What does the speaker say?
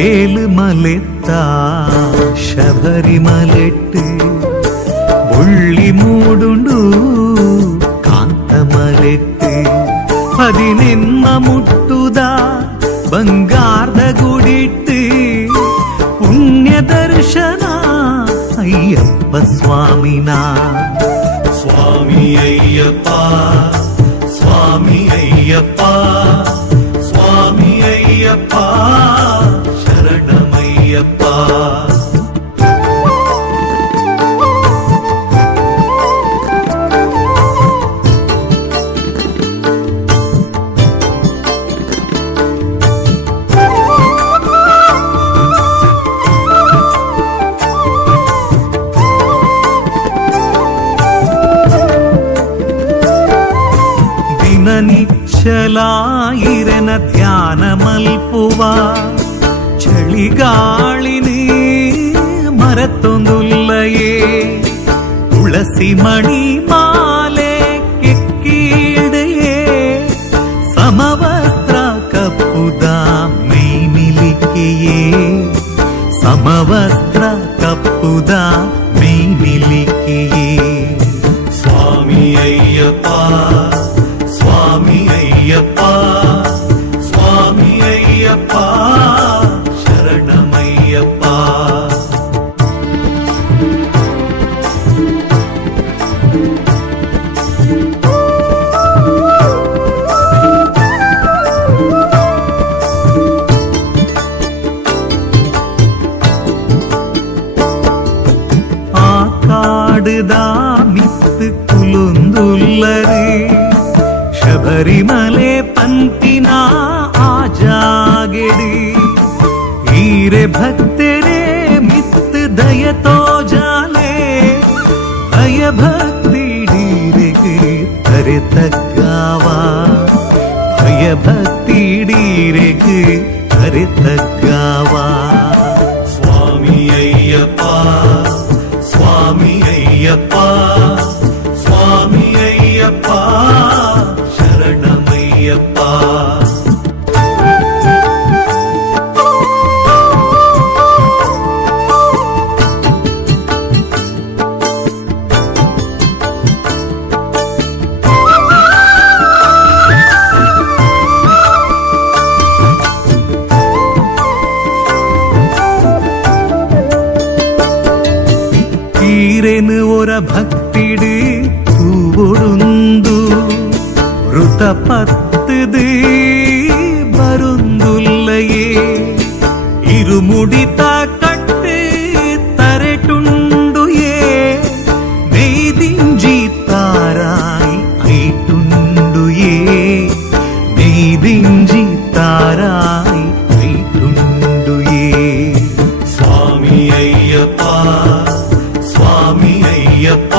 ഏലുമലെത്താ ശബരിമലെട്ട് ഉള്ളി മൂടുണ്ടു കാന്തമലെട്ട് പതിനെന്ന മുട്ടുದ ಬಂಗಾರದ ಗುಡಿಟ್ಟು ಪುಣ್ಯ ದರ್ಶನ ಅಯ್ಯಪ್ಪ ಸ್ವಾಮಿನ ಸ್ವಾಮಿ ಅಯ್ಯಪ್ಪ ಸ್ವಾಮಿ ಅಯ್ಯಪ್ಪ ಸ್ವಾಮಿ ಅಯ್ಯಪ್ಪ ಶರಣಮಯ್ಯಪ್ಪ നിശ്ചലായിരന ധ്യാനമൽപ്പുവ ചളികാളിന് മരത്തൊന്നുല്ലയേ തുളസി മണിമാലെ കിക്കിടയേ സമവസ്ത്ര കപ്പുദ മൈനിലിക്കയേ സമവസ്ത്ര കപ്പുദ മൈനിലിക്കയേ സ്വാമി അയ്യപ്പ ಸ್ವಾಮಿ ಅಯ್ಯಪ್ಪ ಸ್ವಾಮಿ ಅಯ್ಯಪ್ಪ ಶರಣಮಯ್ಯಪ್ಪ ಆ ಕಾಡುದ ಮಿತ್ತು ಕುಲುಂದುಲ್ಲರೇ ಶಬರಿಮಲೆ ಪಂತಿನ ಆಜಾಗೆಡಿ ಈರೆ ಭಕ್ತರೇ ಮಿತ್ ದಯತೋ ಜಾಲೆ ಭಯ ಭಕ್ತಿ ಡೀರೆಗೆ ತರೆ ತಗ್ಗಾವ ಭಯ ಭಕ್ತಿ ಡೀರೆಗೆ ತರೆ ತಗ್ಗಾವ ಸ್ವಾಮಿ ಅಯ್ಯಪ್ಪ ಸ್ವಾಮಿ ಅಯ್ಯಪ್ಪ ಸ್ವಾಮಿ ಅಯ್ಯಪ್ಪ ಶರಣಮಯ್ಯಪ್ಪ ತೀರೆನು ಒರ ಭಕ್ತಿಡು ತೂವೊಡುಂದು വൃതപത്തത് വരുന്നുല്ലയേ ഇരുമുടിത കട്ട് തരട്ടുണ്ടുയേ നെയ്തിഞ്ചി താരായി ഐട്ടുണ്ടുയേ നെയ്തിഞ്ചി താരായി ഐട്ടുണ്ടുയേ സ്വാമി അയ്യപ്പ സ്വാമി അയ്യപ്പ